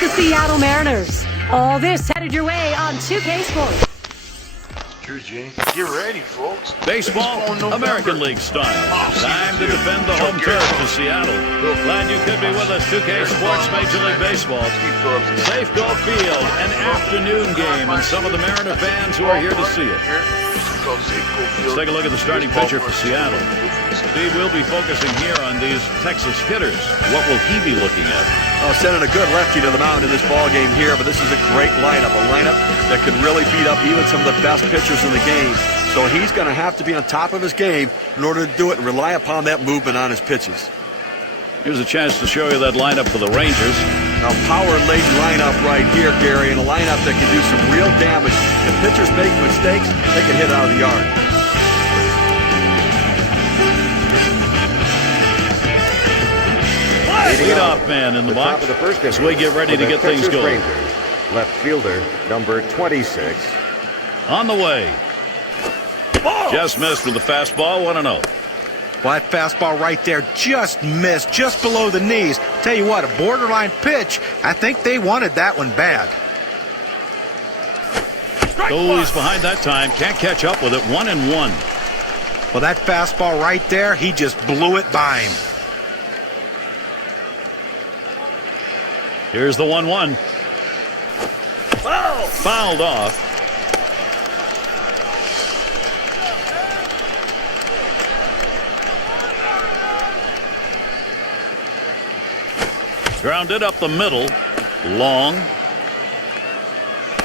the Seattle Mariners. All this headed your way on 2K Sports. True, Gene. Get ready, folks. Baseball, American League style. Time to defend the home turf to Seattle. Glad you could be with us. 2K Sports Major League Baseball. Safeco Field, an afternoon game, and some of the Mariner fans who are here to see it. Let's take a look at the starting pitcher for Seattle. Steve will be focusing here on these Texas hitters. What will he be looking at? Oh, sending a good lefty to the mound in this ball game here, but this is a great lineup, a lineup that can really beat up even some of the best pitchers in the game. So he's going to have to be on top of his game in order to do it and rely upon that movement on his pitches. Here's a chance to show you that lineup for the Rangers. Now, power-laden lineup right here, Gary, and a lineup that can do some real damage. If pitchers make mistakes, they can hit out of the yard. Leadoff man in the box as we get ready to get things going. Left fielder, number 26. On the way. Just missed with the fastball, 1-0. Well, that fastball right there just missed, just below the knees. Tell you what, a borderline pitch. I think they wanted that one bad. Oh, he's behind that time. Can't catch up with it. 1-1. Well, that fastball right there, he just blew it by him. Here's the 1-1. Fouled off. Grounded up the middle. Long.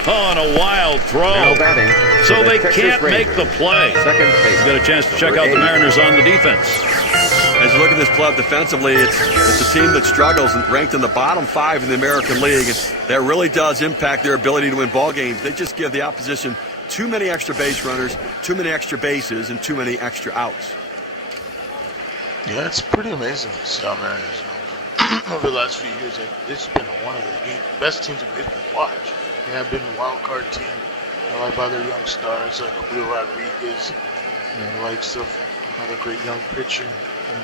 Oh, and a wild throw. So they can't make the play. Second base. Got a chance to check out the Mariners on the defense. As you look at this club defensively, it's a team that struggles and ranked in the bottom 5 in the American League. And that really does impact their ability to win ball games. They just give the opposition too many extra base runners, too many extra bases, and too many extra outs. Yeah, it's pretty amazing for the Seattle Mariners. Over the last few years, this has been one of the best teams in baseball to watch. They have been a wild card team. I like by their young stars like Julio Rodriguez, likes of another great young pitcher,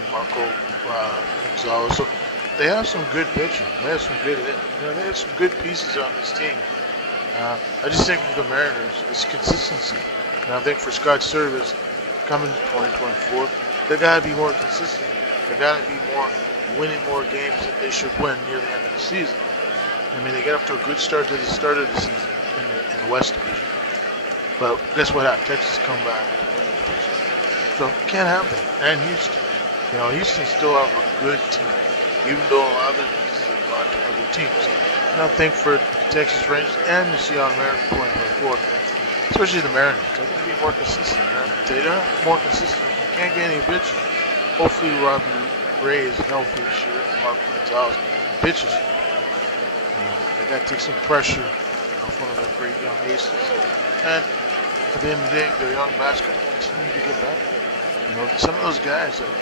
Marco Gonzalez. So they have some good pitching. They have some good hit. They have some good pieces on this team. I just think for the Mariners, it's consistency. And I think for Scott Servais coming to 2024, they got to be more consistent. They got to be winning more games that they should win near the end of the season. I mean, they get up to a good start to the start of the season in the West Division. But guess what happened? Texas come back to win the division. So can't have that. And Houston. Houston still have a good team, even though a lot of them have gone to other teams. And I think for the Texas Rangers and the Seattle Mariners in 2024, especially the Mariners, they're going to be more consistent. They're more consistent. You can't get any pitching. Hopefully Robbie Ray is healthy this year, and Marco Gonzalez pitches. They got to take some pressure off one of their great young aces. And at the end of the day, their young bats can continue to get better. Some of those guys, like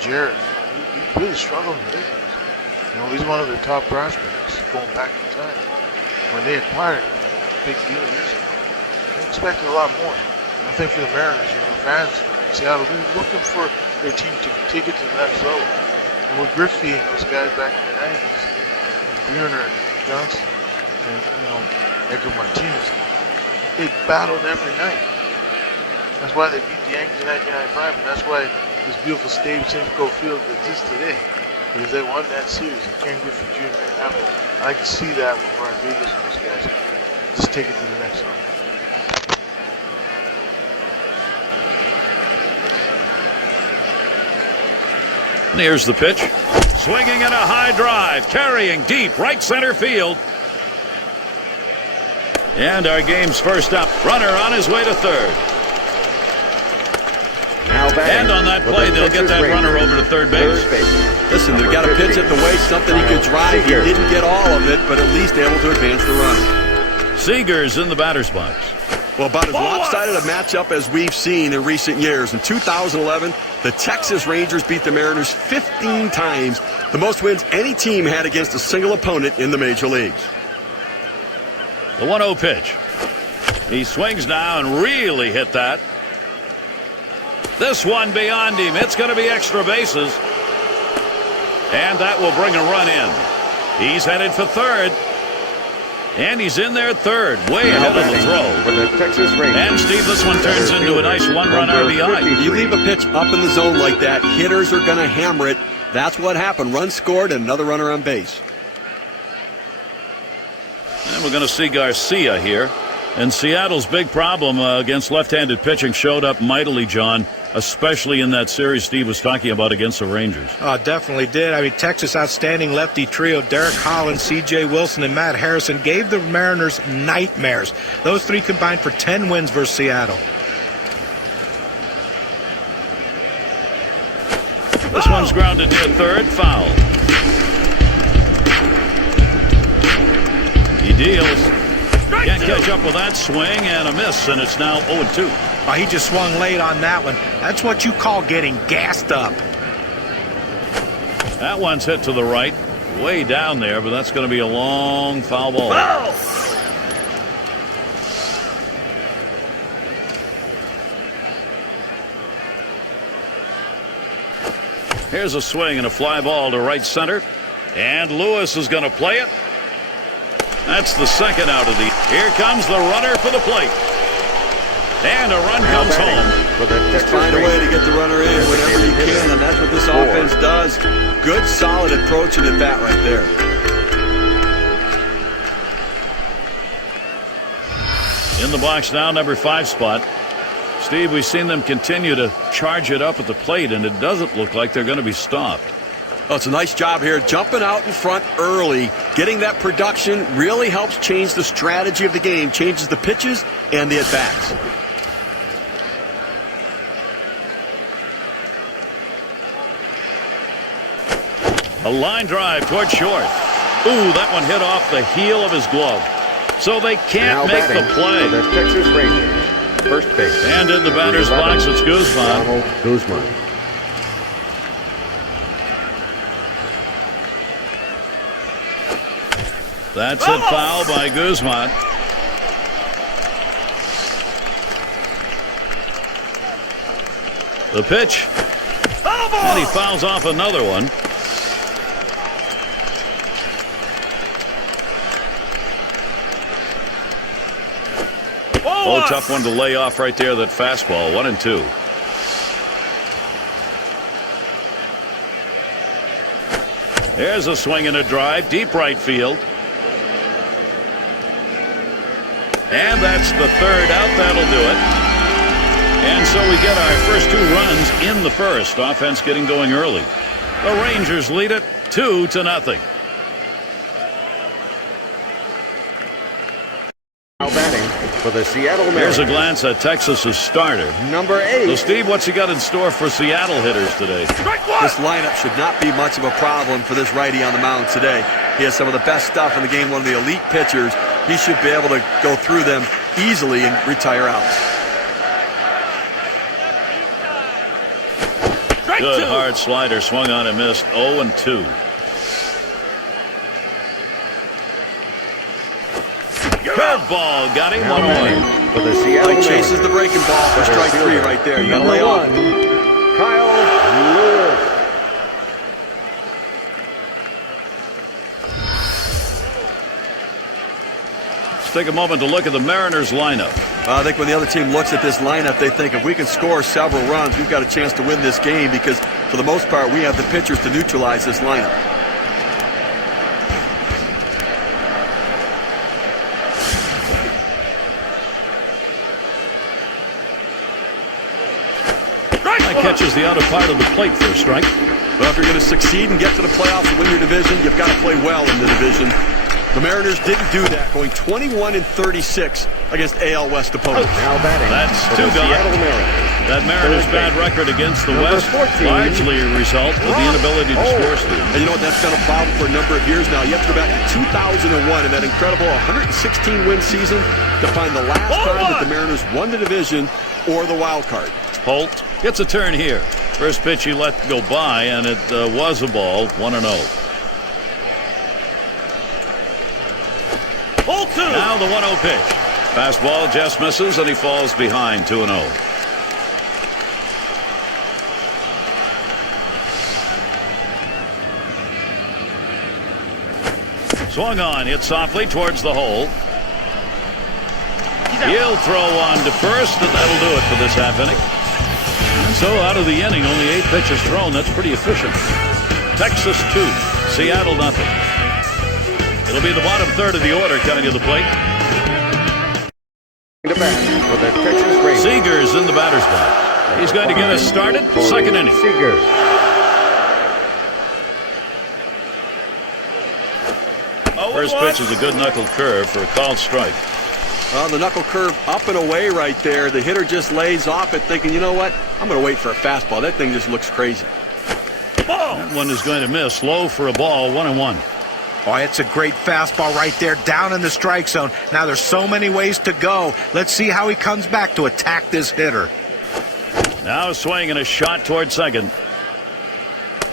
Jared, he really struggled in the big leagues. He's one of their top prospects going back in time. When they acquired him, big deal years ago, they expected a lot more. And I think for the Mariners, fans in Seattle, they're looking for their team to take it to the next level. And with Griffey and those guys back in the 90s, and Buhner and Johnson, and Edgar Martinez, they battled every night. That's why they beat the Yankees in 1995, and that's why this beautiful stadium, Safeco Field, exists today. Because they won that series, and Ken Griffey Jr. made it happen. I like to see that with Rodriguez and those guys. Just take it to the next level. And here's the pitch. Swinging at a high drive, carrying deep right center field. And our game's first up. Runner on his way to third. And on that play, they'll get that runner over to third base. Listen, they've got to pitch it the way something he could drive. He didn't get all of it, but at least able to advance the runner. Seager's in the batter's box. Well, about as lopsided a matchup as we've seen in recent years. In 2011, the Texas Rangers beat the Mariners 15 times, the most wins any team had against a single opponent in the major leagues. The 1-0 pitch. He swings now and really hit that. This one beyond him. It's going to be extra bases. And that will bring a run in. He's headed for third. And he's in there third, way ahead of the throw. For the Texas Rangers. And, Steve, this one turns into a nice one-run RBI. You leave a pitch up in the zone like that, hitters are going to hammer it. That's what happened. Run scored and another runner on base. And we're going to see Garcia here. And Seattle's big problem against left-handed pitching showed up mightily, John, especially in that series Steve was talking about against the Rangers. Oh, definitely did. I mean, Texas' outstanding lefty trio, Derek Holland, C.J. Wilson, and Matt Harrison, gave the Mariners nightmares. Those three combined for 10 wins versus Seattle. This one's grounded near third, foul. He deals. Can't catch up with that swing, and a miss, and it's now 0-2. Oh, he just swung late on that one. That's what you call getting gassed up. That one's hit to the right, way down there, but that's going to be a long foul ball. Here's a swing and a fly ball to right center, and Lewis is going to play it. That's the second out of the. Here comes the runner for the plate. And a run comes home. Just find a way to get the runner in whenever you can, and that's what this offense does. Good, solid approach and at bat right there. In the box now, number 5 spot. Steve, we've seen them continue to charge it up at the plate, and it doesn't look like they're going to be stopped. Oh, it's a nice job here, jumping out in front early. Getting that production really helps change the strategy of the game, changes the pitches and the at-bats. A line drive toward short. Ooh, that one hit off the heel of his glove. So they can't make the play. For the Texas Rangers. First base. And in the batter's box, it's Guzman. Ronald Guzman. That's hit foul by Guzman. The pitch. And he fouls off another one. Oh, tough one to lay off right there, that fastball. 1-2. There's a swing and a drive, deep right field. And that's the third out. That'll do it. And so we get our first 2 runs in the first. Offense getting going early. The Rangers lead it 2-0. Now batting for the Seattle Mariners. Here's a glance at Texas's starter. Number 8. So, Steve, what's he got in store for Seattle hitters today? This lineup should not be much of a problem for this righty on the mound today. He has some of the best stuff in the game, one of the elite pitchers. He should be able to go through them easily and retire outs. Good hard slider, swung on and missed. 0-2. Curveball got him. 1-1. For the Seattle He chases Mariners. the breaking ball for strike 3 right there. You got to lay Number off. 1, Kyle Lewis. Let's take a moment to look at the Mariners lineup. I think when the other team looks at this lineup, they think if we can score several runs, we've got a chance to win this game because, for the most part, we have the pitchers to neutralize this lineup. That catches the outer part of the plate for a strike. Well, if you're going to succeed and get to the playoffs and win your division, you've got to play well in the division. The Mariners didn't do that, going 21-36 against AL West opponents. Now batting. That's for 2 the gone. Seattle Mariners. That Mariners' bad record against the Number West 14, largely a result of the inability to score, Steve. And you know what? That's been a problem for a number of years now. You have to go back to 2001 and that incredible 116-win season to find the last time that the Mariners won the division or the wild card. Holt gets a turn here. First pitch he let go by, and it was a ball. 1-0. Now the 1-0 pitch. Fastball just misses, and he falls behind. 2-0. Swung on, hit softly towards the hole. He'll throw on to first, and that'll do it for this half inning. And so out of the inning, only 8 pitches thrown. That's pretty efficient. Texas 2, Seattle nothing. It'll be the bottom third of the order coming to the plate. The bat for the Texas Rangers. Seager's in the batter's box. He's going to get us started. Second inning. Seager. First pitch is a good knuckle curve for a called strike. The knuckle curve up and away right there. The hitter just lays off it thinking, you know what? I'm going to wait for a fastball. That thing just looks crazy. That one is going to miss. Low for a ball, 1-1. Oh, it's a great fastball right there, down in the strike zone. Now there's so many ways to go. Let's see how he comes back to attack this hitter. Now swinging a shot toward second.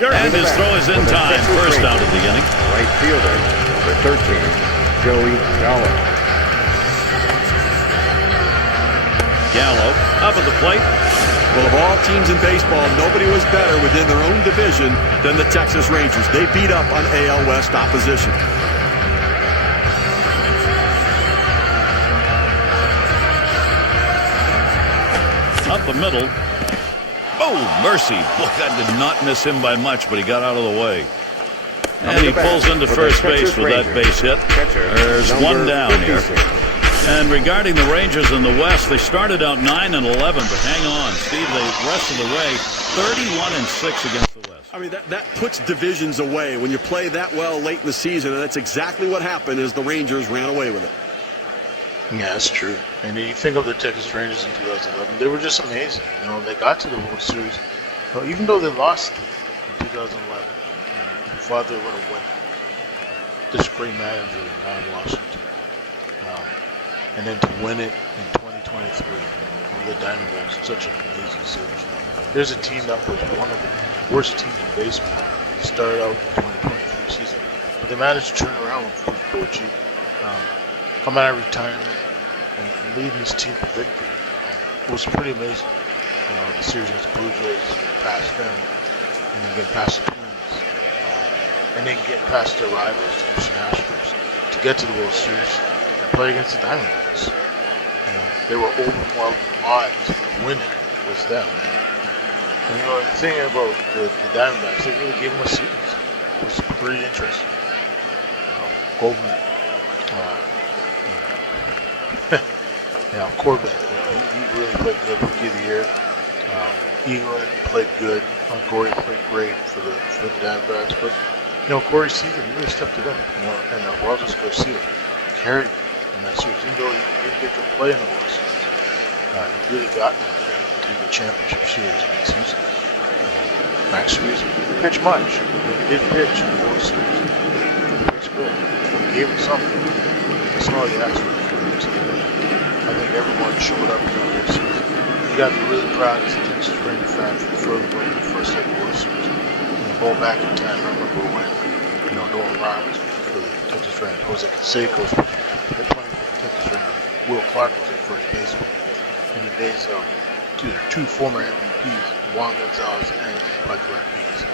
And his throw is in time. First out of the inning. Right fielder, number 13, Joey Gallo. Gallo up at the plate. Well, of all teams in baseball, nobody was better within their own division than the Texas Rangers. They beat up on AL West opposition. Up the middle. Oh, mercy. Boy, that did not miss him by much, but he got out of the way. And he pulls into first base with that base hit. There's one down here. And regarding the Rangers in the West, they started out 9-11, but hang on, Steve, the rest of the way, 31-6 against the West. I mean, that puts divisions away when you play that well late in the season, and that's exactly what happened as the Rangers ran away with it. Yeah, that's true. And you think of the Texas Rangers in 2011, they were just amazing. You know, they got to the World Series. Even though they lost in 2011, we thought they were going to win. This great manager, Ron Washington. And then to win it in 2023 with the Diamondbacks, such an amazing series. There's a team that was one of the worst teams in baseball. Started out in the 2023 season, but they managed to turn around with Bochy, come out of retirement and leading this team to victory. It was pretty amazing. The series against the Blue Jays, past them, and then get past the Twins, and then get past their rivals, the Houston Astros, to get to the World Series. Play against the Diamondbacks. They were overwhelming odds of winning was them. And the thing about the Diamondbacks, they really gave them a series. It was pretty interesting. Goldman, Corbett, he really played good Rookie of the Year. Eaglin played good. Corey played great for the Diamondbacks. But Corey Seager, he really stepped it up. And Walter Garcia carried in that series, even though he didn't get to play in the World Series. He really got to the championship series against Houston. Max Scherzer didn't pitch much, but he did pitch in the World Series. He pitched good. He gave him something. That's all he asked for the team. I think everyone showed up in the World Series. You got to be really proud as a Texas Ranger fan for the first ever World Series. Going back in time, I remember when Nolan Ryan was for the Texas Rangers, Jose Canseco was playing for the Texas Rangers. Will Clark was their first baseman. In the days of two former MVPs, Juan Gonzalez and Pudge Rodriguez.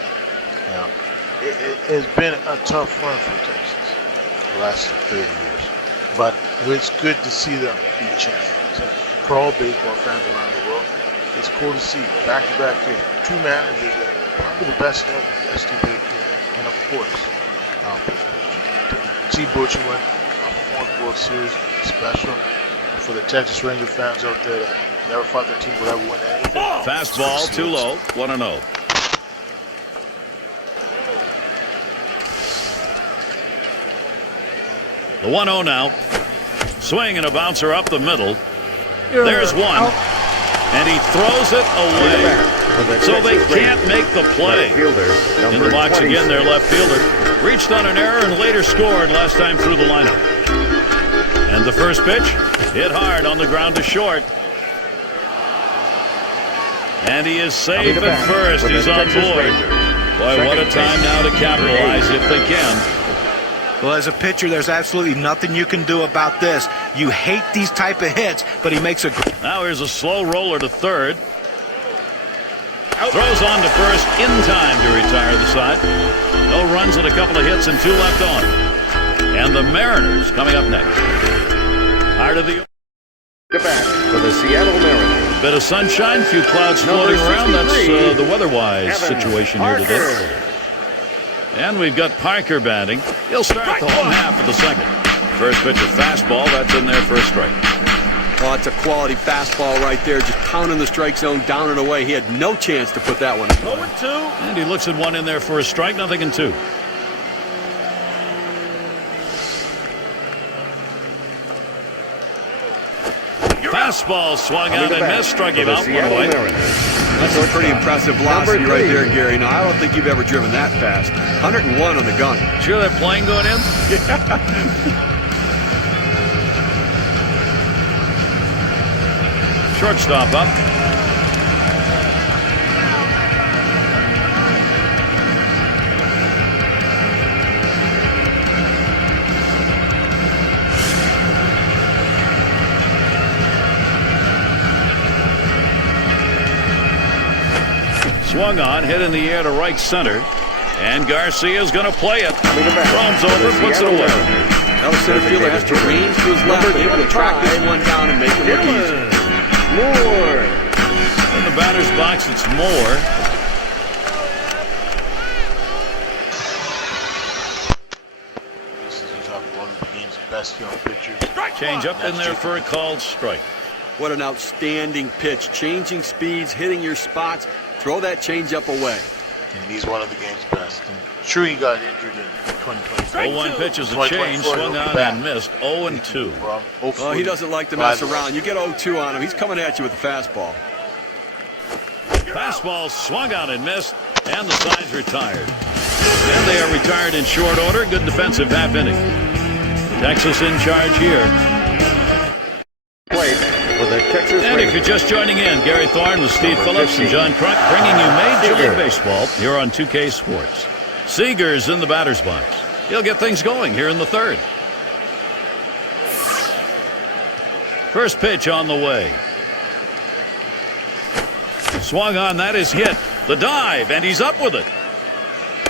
It has been a tough run for Texas the last 30 years, but it's good to see them be champions. And for all baseball fans around the world, it's cool to see back-to-back years, two managers that are probably the best ever, Esty Baker, and of course, see Butch win a fourth World Series special. For the Texas Ranger fans out there that never thought their team would ever win anything. Fastball too low, 1-0. The 1-0 now. Swing and a bouncer up the middle. There's one. And he throws it away. So they can't make the play. In the box again, their left fielder reached on an error and later scored last time through the lineup. And the first pitch hit hard on the ground to short. And he is safe at first. He's on board. Boy, what a time now to capitalize if they can. Well, as a pitcher, there's absolutely nothing you can do about this. You hate these type of hits, but he makes a... Now here's a slow roller to third. Throws on to first in time to retire the side. No runs and a couple of hits and 2 left on. And the Mariners coming up next. Heart of the... The bat for the Seattle Mariners. Bit of sunshine, few clouds Number floating around. That's 63, the weather-wise Evan situation here today. Parker. And we've got Parker batting. He'll start the home half of the second. First pitch, a fastball. That's in there for a strike. Oh, it's a quality fastball right there, just pounding the strike zone down and away. He had no chance to put that one in. 0-2. And he looks at one in there for a strike, nothing in two. Fastball swung out and missed, struck him out, one away. That's a pretty impressive velocity right there, Gary. Now, I don't think you've ever driven that fast. 101 on the gun. Sure that plane going in? Shortstop up. Swung on, hit in the air to right center. And Garcia's going to play it. Roams over, puts it away. Now the center fielder has to range to his left, able to track this one down and make it look easy. Moore. In the batter's box, it's Moore. This is one of the game's best young pitchers. Change up in there for a called strike. What an outstanding pitch. Changing speeds, hitting your spots. Throw that change up away. And he's one of the game's best. And sure, he got injured in 2023. 0-1 pitch is a change, swung on and missed. 0-2. Well, he doesn't like to mess around. You get 0-2 on him, he's coming at you with the fastball. Fastball swung on and missed, and the side's retired. And they are retired in short order. Good defensive half inning. Texas in charge here. Plate for the Texas And if Rangers. you're just joining in, Gary Thorne with Steve Phillips and John Kruk bringing you Major League Baseball here on 2K Sports. Seager's in the batter's box. He'll get things going here in the third. First pitch on the way. Swung on, that is hit. The dive, and he's up with it.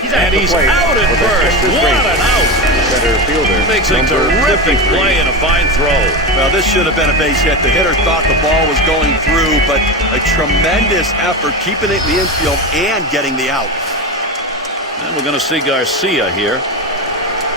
And he's out at first. What an out. Center fielder. Makes a terrific play and a fine throw. Well, this should have been a base hit. The hitter thought the ball was going through, but a tremendous effort keeping it in the infield and getting the out. And we're going to see Garcia here.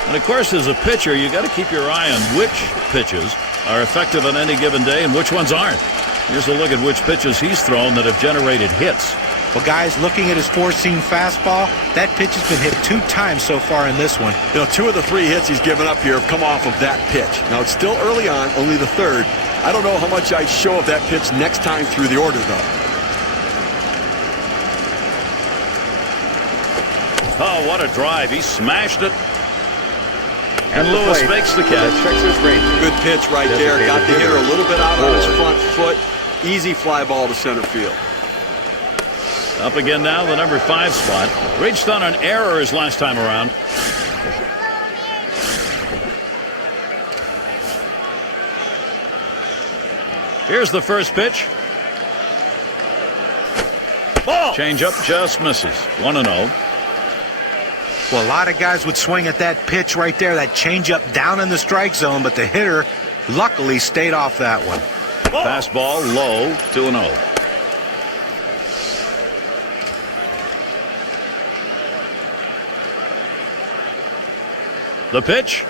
And, of course, as a pitcher, you got to keep your eye on which pitches are effective on any given day and which ones aren't. Here's a look at which pitches he's thrown that have generated hits. Well, guys, looking at his four-seam fastball, that pitch has been hit 2 times so far in this one. You know, 2 of the 3 hits he's given up here have come off of that pitch. Now, it's still early on, only the third. I don't know how much I'd show of that pitch next time through the order, though. Oh, what a drive. He smashed it. And Lewis makes the catch. Texas Rangers. Good pitch right there. Got the hitter a little bit out on his front foot. Easy fly ball to center field. Up again now, the number 5 spot. Reached on an error his last time around. Here's the first pitch. Ball. Change up just misses. 1-0. Well, a lot of guys would swing at that pitch right there, that changeup down in the strike zone, but the hitter luckily stayed off that one. Fastball low, 2-0. The pitch.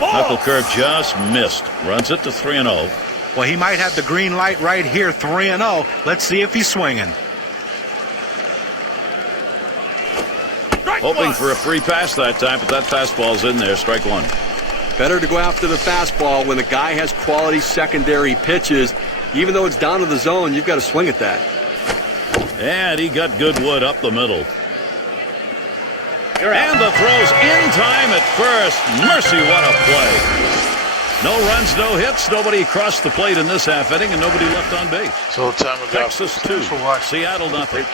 Knuckle curve just missed. Runs it to 3-0. Well, he might have the green light right here, 3-0. Let's see if he's swinging. Hoping for a free pass that time, but that fastball's in there. Strike 1. Better to go after the fastball when the guy has quality secondary pitches. Even though it's down to the zone, you've got to swing at that. And he got good wood up the middle. And the throw's in time at first. Mercy, what a play. No runs, no hits. Nobody crossed the plate in this half inning, and nobody left on base. So time we got Texas 2, Seattle nothing.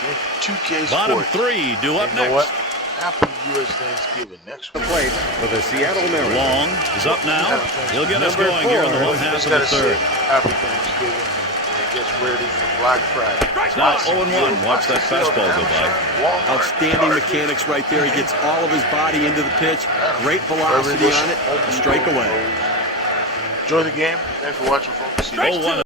2K Bottom Sports. 3 due up You know what? next. Happy U.S. Thanksgiving next The week. plate for the Seattle Mariners. Long is up now. He'll get us Number going here in the 4. home half Just of the gotta say third. Happy Thanksgiving. gets ready for Black Friday. Now 0-1. Watch that fastball go by. Outstanding mechanics right there. He gets all of his body into the pitch. Great velocity on it. A strike away. Enjoy the game. Thanks for watching, folks. See you next time. 0-1.